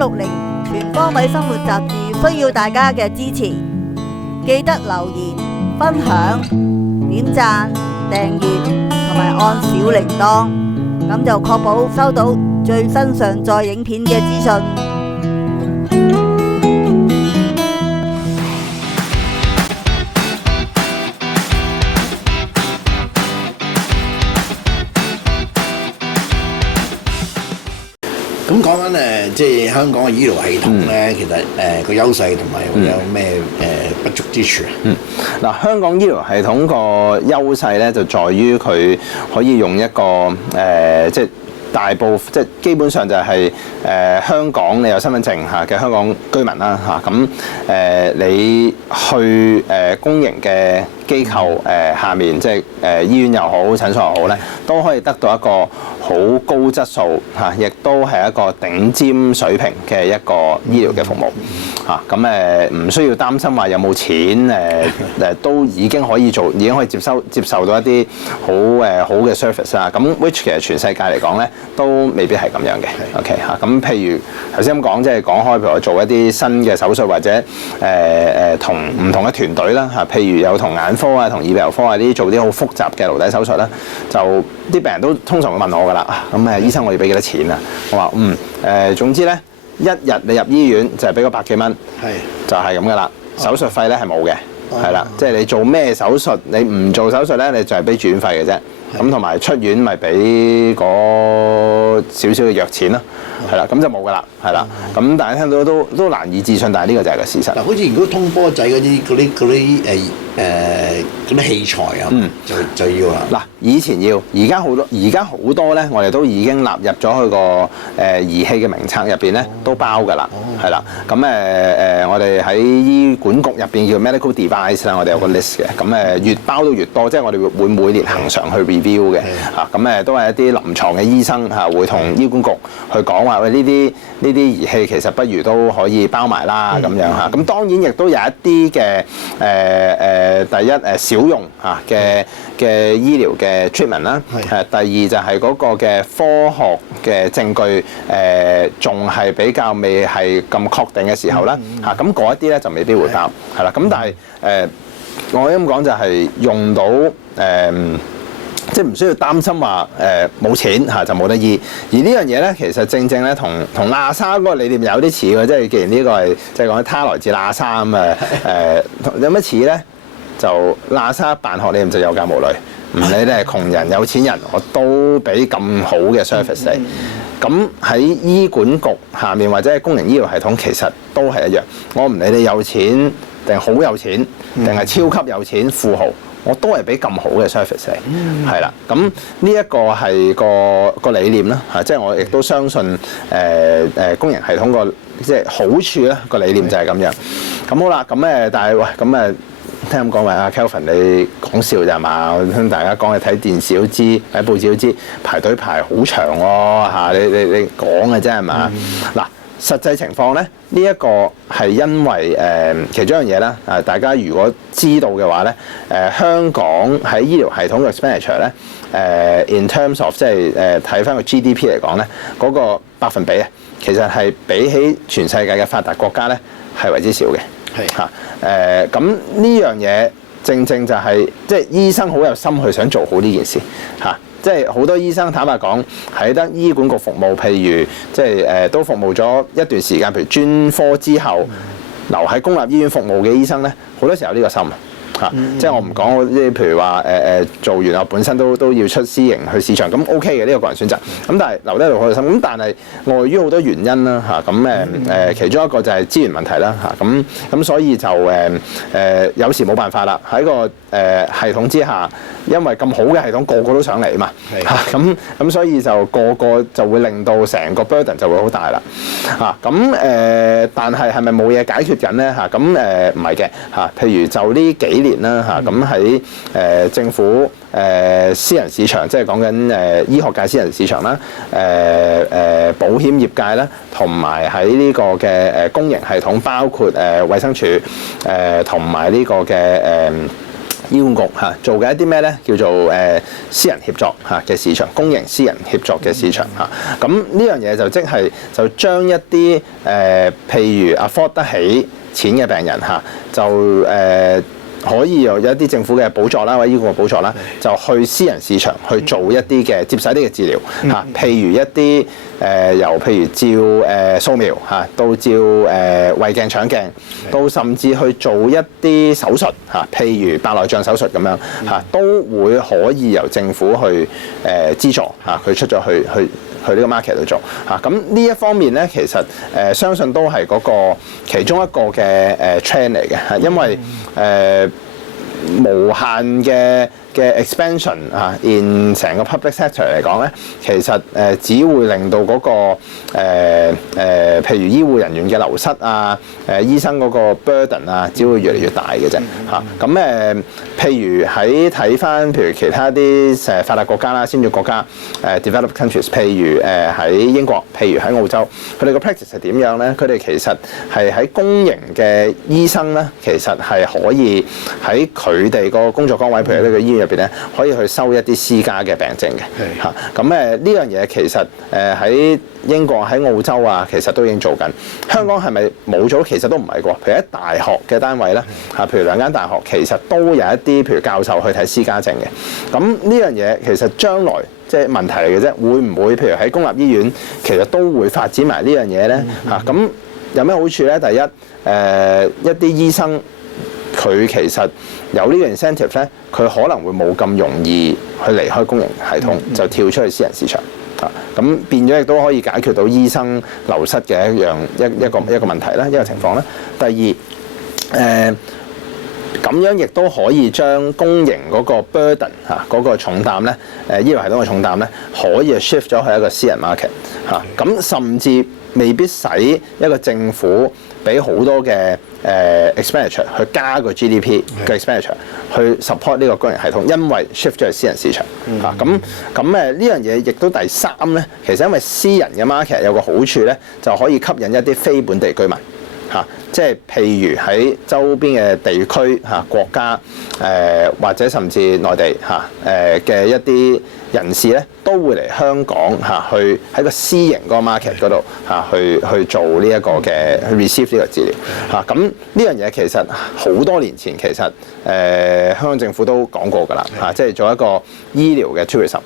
360全方位生活雜誌需要大家嘅支持，記得留言、分享、點讚、訂閱同埋按小鈴鐺，咁就確保收到最新上載影片嘅資訊。咁講緊即係香港嘅醫療系統咧，其實個優勢同埋有咩不足之處啊？嗱，香港醫療系統個優勢咧，就在於佢可以用一個即係大部即係基本上就係香港你有身份證嚇嘅香港居民啦嚇，咁你去公營嘅機構下面，即係醫院又好、診所又好咧，都可以得到一個好高質素嚇，亦都係一個頂尖水平嘅一個醫療嘅服務嚇。咁唔需要擔心話有冇錢都已經可以做，已經可以接受到一啲好嘅 service 啦。咁 which 其實全世界嚟講咧，都未必係咁樣嘅。OK 嚇，咁譬如頭先咁講，即係講開，譬如我做一啲新嘅手術，或者同唔同嘅團隊啦嚇，譬如有同眼科啊、同耳鼻喉科啊呢啲做啲好複雜嘅顱底手術啦，就啲病人都通常會問我㗎啦。咁醫生我要俾幾多錢啊？我話總之咧，一日你入醫院就係俾個100幾蚊，就係咁㗎啦。手術費咧係冇嘅，係啦，即係你做咩手術，你唔做手術咧，你就係俾住院費嘅啫。咁同埋出院咪俾嗰少少嘅藥錢咯，係啦，咁就冇㗎啦，係啦。咁大家聽到都難以置信，但係呢個就係個事實。嗱，好似如果通波仔嗰啲器材啊，就要啦。嗱，以前要，而家好多咧，我哋都已經納入咗佢個儀器嘅名冊入邊咧，都包㗎啦，係啦。咁我哋喺醫管局入邊叫 medical device 啦，我哋有個 list 嘅。咁越包到越多，即係我哋會每年恆常去 review 嘅嚇。咁都係一啲臨床嘅醫生嚇，會同醫管局去講話，喂，呢啲儀器其實不如都可以包埋啦咁樣嚇。咁當然亦都有一啲嘅第一少用嚇嘅醫療嘅 treatment 啦，第二就係嗰個嘅科學嘅證據仲係比較未係咁確定嘅時候啦嚇，咁嗰一啲咧就未必會包係啦。咁但係我咁講就係用到即係唔需要擔心話冇錢嚇就冇得醫，而呢樣嘢咧其實正咧同喇沙嗰個理念有啲似喎，即係既然呢個係即係講他來自喇沙咁有乜似咧？就喇沙辦學理念就有價無類，唔理你係窮人有錢人，我都俾咁好嘅 service 你。咁喺醫管局下面或者係公營醫療系統，其實都係一樣。我唔理你有錢定好有錢，定係超級有錢富豪，我都係俾咁好嘅 service 你，係啦。咁呢一個係個理念啦，嚇，即係我亦都相信公營系統個即係好處咧個理念就係咁樣。咁好啦，咁但係喂咁聽咁講話阿 Kelvin 你講笑咋嘛？我聽大家講，你睇電視都知，睇報紙都知，排隊排好長喎嚇！你講嘅啫係嘛？嗱，實際情況咧，呢一個係因為其中一樣嘢啦。大家如果知道嘅話咧，香港喺醫療系統嘅 expenditure 咧，in terms of 即係睇翻個 GDP 嚟講咧，嗰個百分比啊，其實係比起全世界嘅發達國家咧係為之少嘅。係嚇咁呢樣嘢正就係即係醫生好有心去想做好呢件事嚇，即係好多醫生坦白講喺得醫管局服務，譬如即係都服務咗一段時間，譬如專科之後留喺公立醫院服務嘅醫生咧，好多時候有呢個心即係我唔講即係譬如話做完我本身都要出私營去市場，咁 OK 嘅呢個個人選擇。咁但係留低度好有心，咁但係礙於好多原因啦嚇，咁其中一個就係資源問題啦嚇，咁所以就有時冇辦法啦，喺個系統之下，因為咁好嘅系統個個都想嚟嘛嚇，咁所以就個個就會令到成個 burden 就會好大啦嚇，咁但係咪冇嘢解決緊咧嚇？咁唔係嘅嚇，譬如就呢幾年啦嚇，咁喺政府私人市場，即係講緊醫學界私人市場啦，保險業界啦，同埋喺呢個嘅公營系統，包括衛生署同埋呢個嘅醫管局做嘅一啲咩咧？叫做私人協作嘅市場，公營私人協作嘅市場咁呢樣嘢就將一啲譬如 afford 得起錢嘅病人就可以有一啲政府嘅補助啦，或者醫管局嘅補助啦，就去私人市場去做一啲嘅接受一啲嘅治療譬如一啲由譬如照掃描到照胃鏡腸鏡，到甚至去做一啲手術譬如白內障手術咁樣都會可以由政府去資助佢出咗去呢個 market 度做咁呢一方面咧，其實相信都係嗰個其中一個嘅trend 嚟嘅因為無限嘅 expansion in 成個 public sector 嚟講咧，其實只會令到嗰個譬如醫護人員嘅流失醫生嗰個 burden 只會越嚟越大嘅啫咁譬如睇翻譬如其他啲發達國家啦、先進國家developed countries， 譬如喺英國，譬如喺澳洲，佢哋個 practice 係點樣咧？佢哋其實係喺公營嘅醫生咧，其實係可以喺佢哋個工作崗位，譬如呢個醫院入邊咧，可以去收一啲私家嘅病症嘅咁呢樣嘢其實喺英國、喺澳洲其實都已經做緊。香港係咪冇咗？其實都唔係喎。譬如喺大學嘅單位咧譬如兩間大學其實都有一啲譬如教授去睇私家症嘅。咁呢樣嘢其實將來即係問題嚟嘅啫，會唔會譬如喺公立醫院其實都會發展埋呢樣嘢咧咁有咩好處咧？第一一啲醫生佢其實有呢個 incentive 咧，佢可能會冇咁容易去離開公營系統，就跳出去私人市場咁變咗亦都可以解決到醫生流失嘅一個問題啦，一個情況啦。第二咁樣亦都可以將公營嗰個 burden 嗰個重擔咧醫療系統嘅重擔咧，可以 shift 咗去一個私人 market 咁甚至未必使一個政府俾好多嘅expenditure 去加個 GDP 嘅 expenditure 去 support 呢個公營系統，因為 shift 咗去私人市場咁呢樣嘢亦都第三咧，其實因為私人嘅 market 有個好處咧，就可以吸引一啲非本地居民即係譬如喺周邊嘅地區國家或者甚至內地嘅一啲人士咧，都會嚟香港去喺個私營嗰個 market 嗰度去做呢一個嘅 receive 呢個治療咁呢樣嘢其實好多年前其實香港政府都講過㗎啦即係做一個醫療嘅 tourism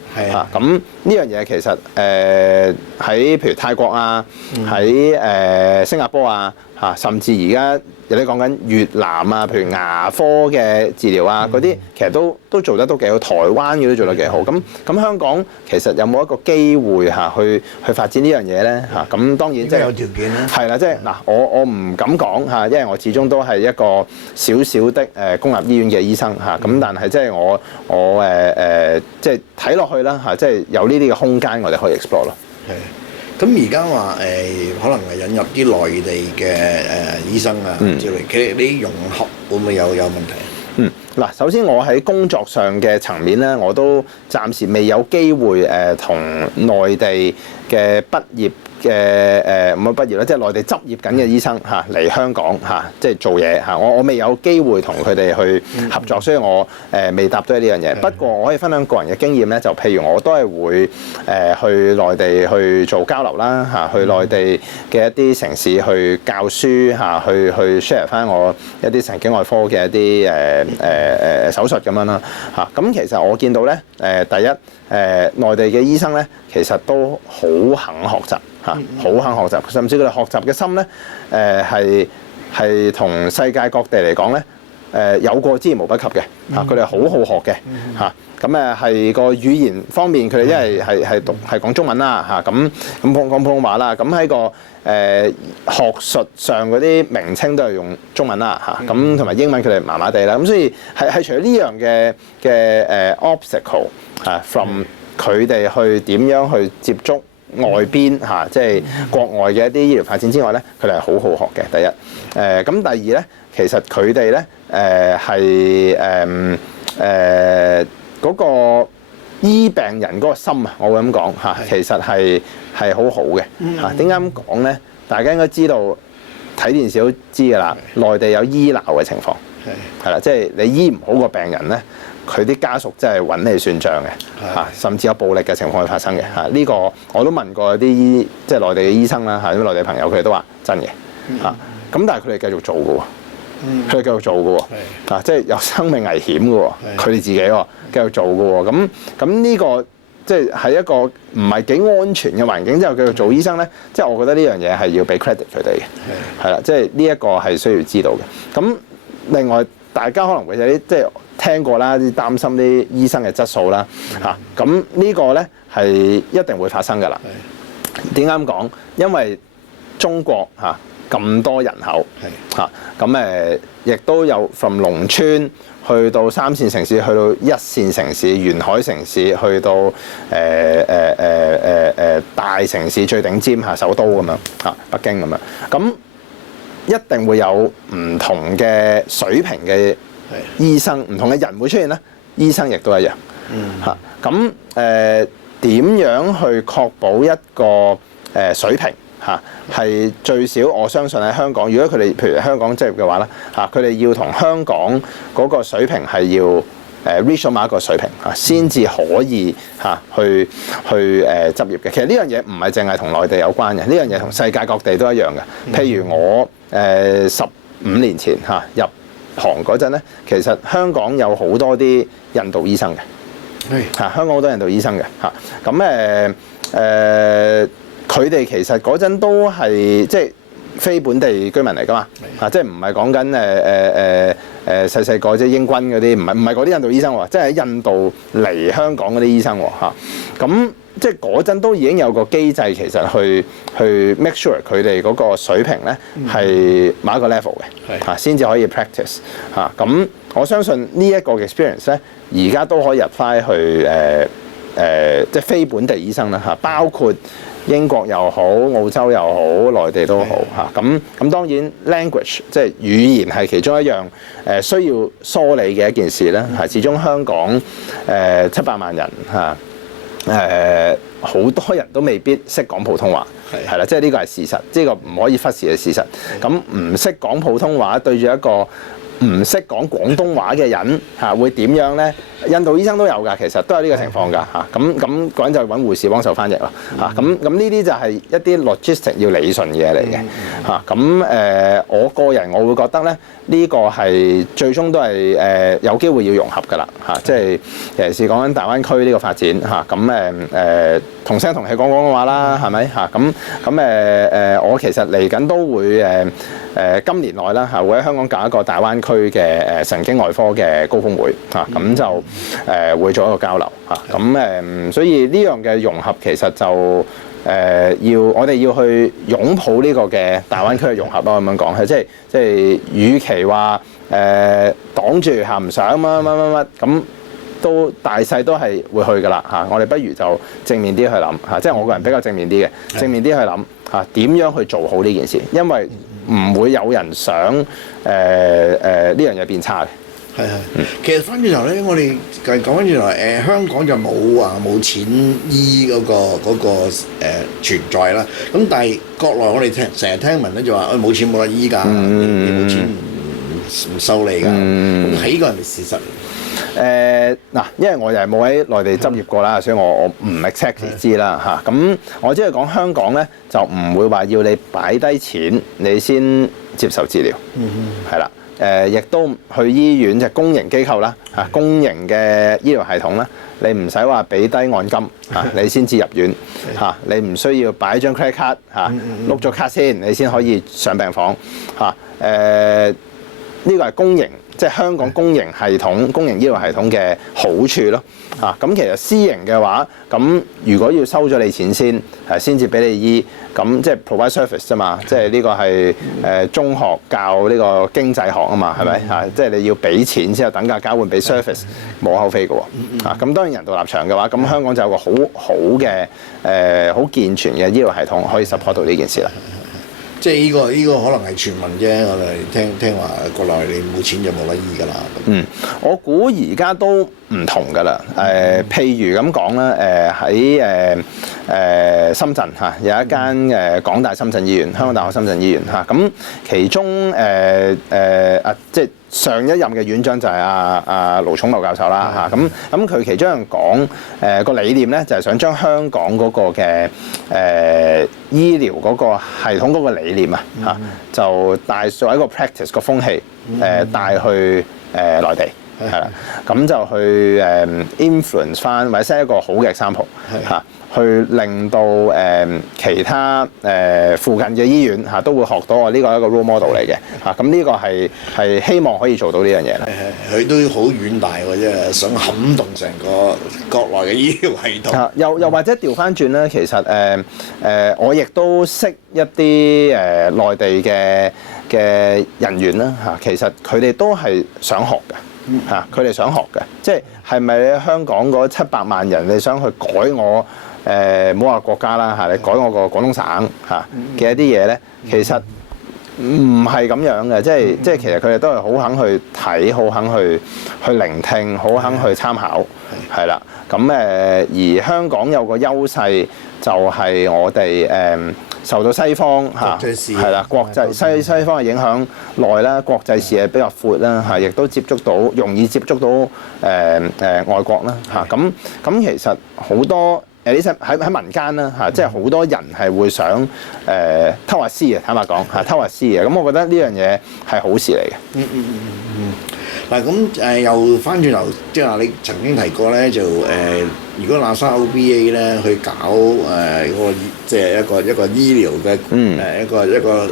咁呢樣嘢其實喺譬如泰國喺新加坡甚至而家有啲講緊越南譬如牙科嘅治療嗰啲，其實都做得都幾好，台灣嘅都做得幾好。咁香港其實有冇一個機會去發展呢樣嘢咧咁當然即係有條件啦。係啦，即係嗱，我唔敢講因為我始終都係一個小小的公立醫院嘅醫生咁但係即係我即係睇落去啦即係有呢啲嘅空間，我哋可以 explore 咯。咁而家話可能係引入啲內地嘅醫生之類，佢哋啲融合會唔會有問題？嗱，首先我喺工作上嘅層面咧，我都暫時未有機會同內地嘅畢業嘅唔係畢業啦，即係內地執業緊嘅醫生嚟香港即係做嘢我未有機會同佢哋去合作，所以我未答到呢樣嘢。不過我可以分享個人嘅經驗咧，就譬如我都係會去內地去做交流啦去內地嘅一啲城市去教書去 share 翻我一啲神經外科嘅一啲手術咁樣啦咁其實我見到咧第一內地嘅醫生咧，其實都好肯學習好肯學習，甚至佢哋學習嘅心咧係同世界各地嚟講咧有過之而無不及嘅佢哋好好學嘅咁係個語言方面，佢哋因為係講中文啦咁講普通話啦，咁喺個學術上嗰啲名稱都係用中文啦咁同埋英文佢哋麻麻地啦，咁所以係除咗呢樣嘅obstacle from 佢哋去點樣去接觸外邊即係國外嘅一啲醫療發展之外咧，佢哋係好好學嘅。第一咁第二咧，其實佢哋咧係嗰個醫病人嗰個心我會咁講其實係好好嘅點解咁講咧？大家應該知道睇電視都知㗎啦，內地有醫鬧嘅情況係啦，即係你醫唔好個病人咧，佢啲家屬真係揾你算賬嘅嚇，甚至有暴力嘅情況會發生嘅嚇。呢個我都問過啲即係內地嘅醫生啦嚇，啲內地朋友佢哋都話真嘅嚇。咁但係佢哋繼續做嘅喎，佢哋繼續做嘅喎嚇，即係有生命危險嘅喎，佢哋自己喎繼續做嘅喎。咁呢個即係喺一個唔係幾安全嘅環境之後繼續做醫生咧，即係我覺得呢樣嘢係要俾 credit 佢哋嘅，係啦，即係呢一個係需要知道嘅。咁另外大家可能會有啲即係聽過啦，啲擔心啲醫生嘅質素啦嚇。咁呢個咧係一定會發生㗎啦。點解咁講？因為中國嚇咁多人口嚇，咁亦都有from農村去到3線城市，去到1線城市、沿海城市，去到大城市最頂尖嚇首都咁樣嚇，北京咁樣，咁一定會有唔同嘅水平嘅醫生，唔同嘅人會出現啦。醫生亦都一樣嚇。咁點樣去確保一個水平嚇係最少？我相信喺香港，如果佢哋譬如香港執業嘅話咧嚇，佢哋要同香港嗰個水平係要reach 某一個水平嚇，先至可以嚇去執業嘅。其實呢樣嘢唔係淨係同內地有關嘅，呢樣嘢同世界各地都一樣嘅。譬如我15年前嚇入行嗰陣咧，其實香港有好多啲印度醫生嘅，嚇香港好多印度醫生嘅嚇。咁佢哋其實嗰陣都係即係非本地居民嚟㗎嘛，嚇即係唔係講緊細細個即係英軍嗰啲，唔係嗰啲印度醫生喎，即係喺印度嚟香港嗰啲醫生喎嚇。咁即係嗰陣都已經有個機制，其實去 make sure 佢哋嗰個水平咧係某一個 level 嘅嚇，先至可以 practice 嚇。咁我相信呢一個 experience 咧，而家都可以入翻去即係非本地醫生啦嚇，包括英國又好、澳洲又好、內地都好嚇。咁當然 language 即係語言係其中一樣需要梳理嘅一件事咧。係始終香港700萬人嚇。好多人都未必識講普通話，係啦，即係呢個係事實，呢個唔可以忽視嘅事實。咁唔識講普通話對住一個唔識講廣東話嘅人嚇，會點樣咧？印度醫生都有㗎，其實都有呢個情況㗎嚇。咁嗰陣就揾護士幫手翻譯啦嚇。咁呢啲就係一啲 logistic 要理順嘅嘢嚟嘅嚇。咁我個人我會覺得咧，呢個係最終都係有機會要融合㗎啦嚇。即係尤其是講緊大灣區呢個發展嚇。咁同聲同氣講廣東話啦，係咪嚇？咁我其實嚟緊都會今年內啦嚇，會喺香港搞一個大灣區嘅神經外科嘅高峰會嚇。咁就會做一個交流嚇。咁所以呢樣嘅融合其實就我哋要去擁抱呢個嘅大灣區嘅融合咯。咁樣講係即係，與其話擋住嚇唔想乜咁。都大細都係會去㗎啦嚇，我哋不如就正面啲去諗嚇，即係我個人比較正面啲嘅，正面啲去諗嚇點樣去做好呢件事，因為唔會有人想呢樣嘢變差嘅。係，其實翻轉頭咧，我哋講翻轉頭香港就冇錢醫嗰個存在啦。咁但係國內我哋成日聽聞咧就話冇錢冇得醫㗎，你冇錢唔收你㗎。咁喺呢個係咪事實？因為我又係冇喺內地執業過啦，所以我唔 exactly 知啦嚇。咁我只係講香港咧，就唔會話要你擺低錢你先接受治療，係啦。亦都去醫院即係公營機構啦嚇，公營嘅醫療系統啦，你唔使話俾低按金嚇，你先至入院嚇，你唔需要擺張 credit card 嚇，碌咗卡先，你先可以上病房嚇。呢個係公營。即係香港公營系統、公營醫療系統嘅好處咯嚇。咁其實私營嘅話，咁如果要收咗你錢先至俾你醫，咁即係 provide service 啫嘛。即係呢個係中學教呢個經濟學啊嘛，係咪嚇？即係你要俾錢之後等價交換俾 service，冇口非嘅喎嚇。咁當然人道立場嘅話，咁香港就有個好嘅好健全嘅醫療系統可以 support 到呢件事啦。即係呢個可能係傳聞啫，我哋聽話國內你冇錢就冇得醫㗎啦。我估而家都唔唔同㗎啦。譬如咁講啦，喺深圳嚇有一間港大深圳醫院，香港大學深圳醫院嚇，咁其中即係上一任嘅院長就係阿盧寵茂教授啦嚇，咁佢其中一樣講個理念咧，就係想將香港嗰個嘅醫療嗰個系統嗰個理念啊嚇，就帶作為一個 practice 個風氣帶去內地。係啦，咁就去influence 翻，或者 set 一個好嘅 example 嚇，去令到其他附近嘅醫院嚇都會學到我呢個係一個 role model 嚟嘅嚇，咁呢個係希望可以做到呢樣嘢啦。佢都好遠大喎，即係想撼動成個國內嘅醫療系統。又或者調翻轉咧，其實我亦都識一啲內地嘅人員啦嚇，其實佢哋都係想學嘅。嚇！佢哋想學嘅，即係咪香港嗰700萬人你想去改我唔好話國家啦嚇，你改我個廣東省嚇嘅一啲嘢咧，其實唔係咁樣嘅，即係其實佢哋都係好肯去睇，好肯去聆聽，好肯去參考，係啦。咁而香港有個優勢就係我哋受到西方嚇係啦，國際西方嘅影響內啦，國際視野比較闊啦嚇，亦都容易接觸到外國啦嚇。咁其實好多喺民間啦嚇，即係好多人係會想偷下師嘅，坦白講嚇偷下師嘅。咁我覺得呢樣嘢係好事嚟嘅。嗱咁又翻轉頭，即係話你曾經提過咧，就如果喇沙 OBA 咧去搞嗰個即係一個醫療嘅一個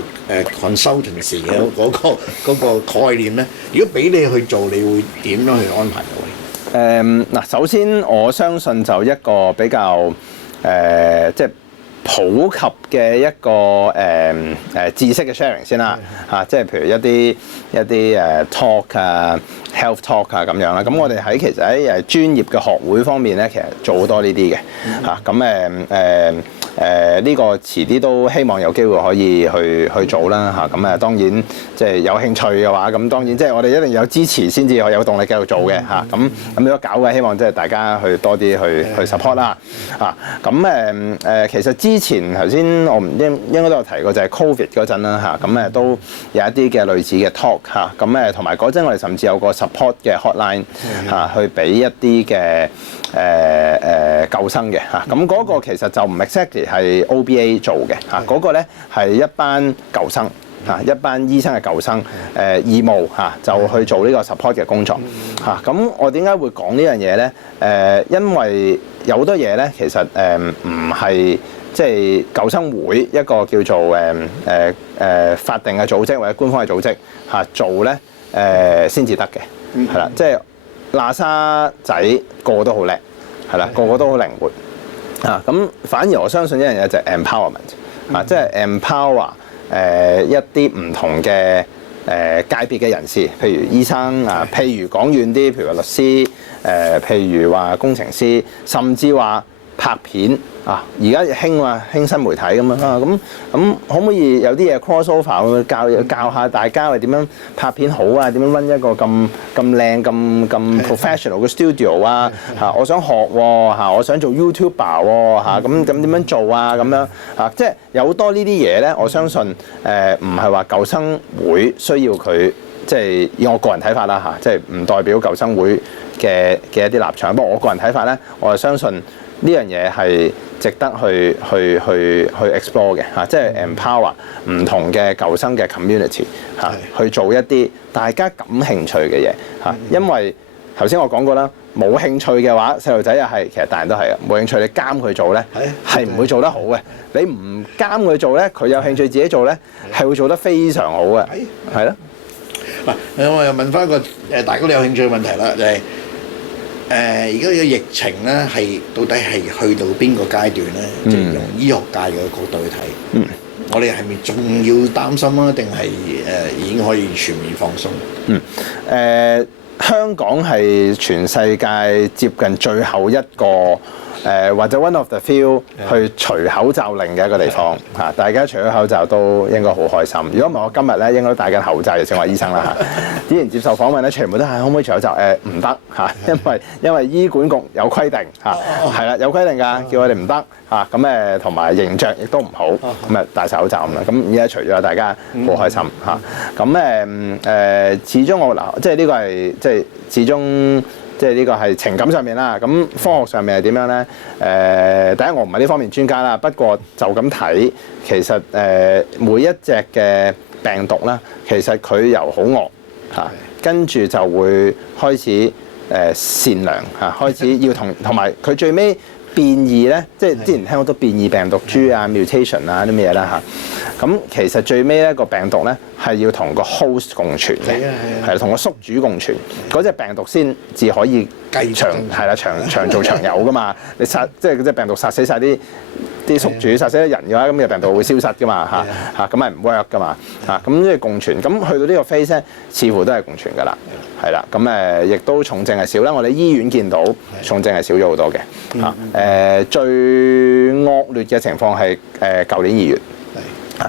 consultancy 嘅嗰個概念咧，如果俾你去做，你會點樣去安排到？嗱，首先我相信就一個比較即係普及嘅一個知識嘅 sharing 先啦嚇，即係譬如一啲talk 啊、health talk 啊咁樣啦。咁我哋其實喺專業嘅學會方面咧，其實做好多呢啲嘅嚇。咁呢個遲啲都希望有機會可以去做啦嚇。咁當然即係有興趣嘅話，咁當然即係我哋一定有支持先至有動力繼續做嘅嚇。咁如果搞嘅，希望即係大家去多啲去 support 啦嚇。咁其實之前頭先我唔應該都有提過，就係 Covid 嗰陣啦嚇。咁都有一啲嘅類似嘅 talk 嚇。咁同埋嗰陣我哋甚至有個 support 嘅 hotline 嚇，去俾一啲嘅舊生嘅嚇。咁嗰個其實就唔 exactly 係 OBA 做嘅嚇，嗰個咧係一班舊生嚇，一班醫生嘅舊生義務嚇，就去做呢個 support 嘅工作嚇。咁我點解會講呢樣嘢咧？因為有好多嘢咧，其實唔係即係舊生會一個叫做法定嘅組織或者官方嘅組織嚇做咧先至得嘅，係啦，即係喇沙仔個個都好叻，係啦，個個都好靈活。咁反而我相信一樣嘢就係 empowerment 即係 empower 一啲唔同嘅界別嘅人士，譬如醫生譬如講遠啲，譬如話律師譬如話工程師，甚至話拍片而家興新媒體咁樣咁可唔可以有啲嘢 cross over 教下大家點樣拍片好啊？點樣 run 一個咁靚咁 professional 嘅 studio 我想學喎我想做 YouTuber 喎咁點樣做啊？咁樣即係有好多呢啲嘢咧，我相信唔係話舊生會需要佢，即係以我個人睇法啦即係唔代表舊生會嘅一啲立場。不過我個人睇法咧，我係相信呢樣嘢係值得去 explore 嘅即係 empower 唔同嘅舊生嘅 community 去做一啲大家感興趣嘅嘢因為頭先我講過啦，冇興趣嘅話，細路仔又係，其實大人都係嘅，冇興趣你監佢做咧，係唔會做得好嘅。你唔監佢做咧，佢有興趣自己做咧，係會做得非常好嘅，係咯。嗱，我又問翻一個大家都有興趣嘅問題啦，就係而家嘅疫情咧，係到底係去到邊個階段咧？即係用醫學界嘅角度去睇，我哋係咪仲要擔心啊？定係已經可以全面放鬆？香港係全世界接近最後一個或者 one of the few 去除口罩令嘅一個地方嚇，大家除咗口罩都應該好開心。如果唔係我今日咧應該都戴緊口罩嘅，正話醫生啦嚇。之前接受訪問咧，全部都係可唔可以除口罩？唔得嚇，因為醫管局有規定嚇，係啦有規定㗎，叫我哋唔得嚇。咁同埋形象亦都唔好，咁戴晒口罩咁啦。咁而家除咗大家好開心嚇。咁始終我嗱，即係呢個係即係始終。即係呢個係情感上面啦，咁科學上面係點樣咧？第一我唔係呢方面專家啦，不過就咁睇，其實每一隻嘅病毒啦，其實佢由好惡嚇，跟住就會開始善良嚇，開始要同埋佢最尾變異咧，即係之前聽好多變異病毒株啊、mutation 啊啲咩嘢啦嚇。咁其實最尾咧個病毒咧係要同個 host 共存嘅，係同個宿主共存，嗰隻病毒先至可以長做長有噶嘛。你即係嗰隻病毒殺死晒啲宿主，殺死咗人嘅話，咁嘅病毒會消失噶嘛嚇，咁係唔 work 噶嘛嚇。咁即係共存，咁去到呢個 phase 咧，似乎都係共存噶啦，係啦。咁亦都重症係少啦。我哋醫院見到重症係少咗好多嘅嚇。最惡劣嘅情況係舊年2月。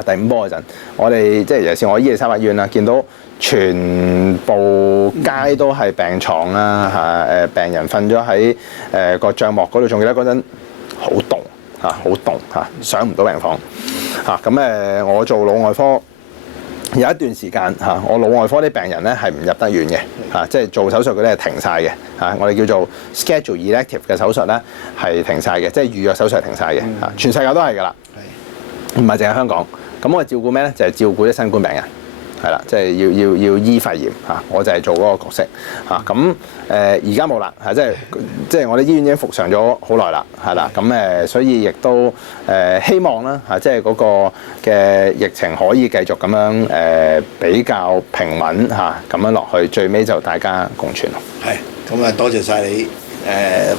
第5波嗰陣，我哋即係尤其是我伊利沙伯醫院啦，見到全部街都係病床啦嚇，病人瞓咗喺個帳幕嗰度，仲記得嗰陣好凍嚇，好凍嚇，上唔到病房嚇。咁我做腦外科有一段時間嚇，我腦外科啲病人咧係唔入得院嘅嚇，即係做手術嗰啲係停晒嘅嚇。我哋叫做 schedule elective 嘅手術咧係停晒嘅，即係預約手術係停晒嘅嚇，全世界都係㗎啦。唔係淨係香港，咁我哋照顧咩咧？就係照顧啲新冠病人，係啦，即係要醫肺炎嚇，我就係做嗰個角色嚇。咁而家冇啦嚇，即係我哋醫院已經復常咗好耐啦，係啦。咁所以亦都希望啦嚇，即係嗰個嘅疫情可以繼續咁樣比較平穩嚇，咁樣落去，最尾就大家共存咯。係，咁啊多謝晒你。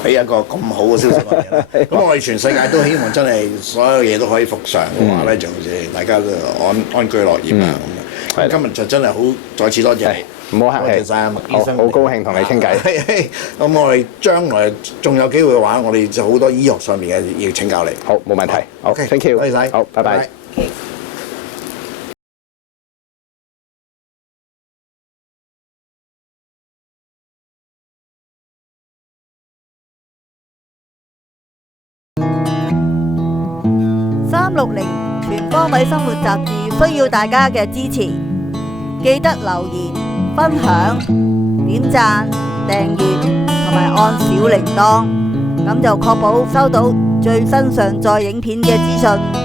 俾一個咁好嘅消息我哋啦，咁我哋全世界都希望真係所有嘢都可以復常嘅話咧，就好似大家都安居樂業啊咁樣。今日就真係好，再次多謝你，唔好客氣，多謝曬麥醫生，好高興同你傾偈。咁我哋將來仲有機會嘅話，我哋就好多醫學上面嘅要請教你。好，冇問題。好 ，thank you，多謝晒，好，拜拜。360全方位生活雜誌需要大家嘅支持，記得留言、分享、點讚、訂閱同埋按小鈴鐺，咁就確保收到最新上載影片嘅資訊。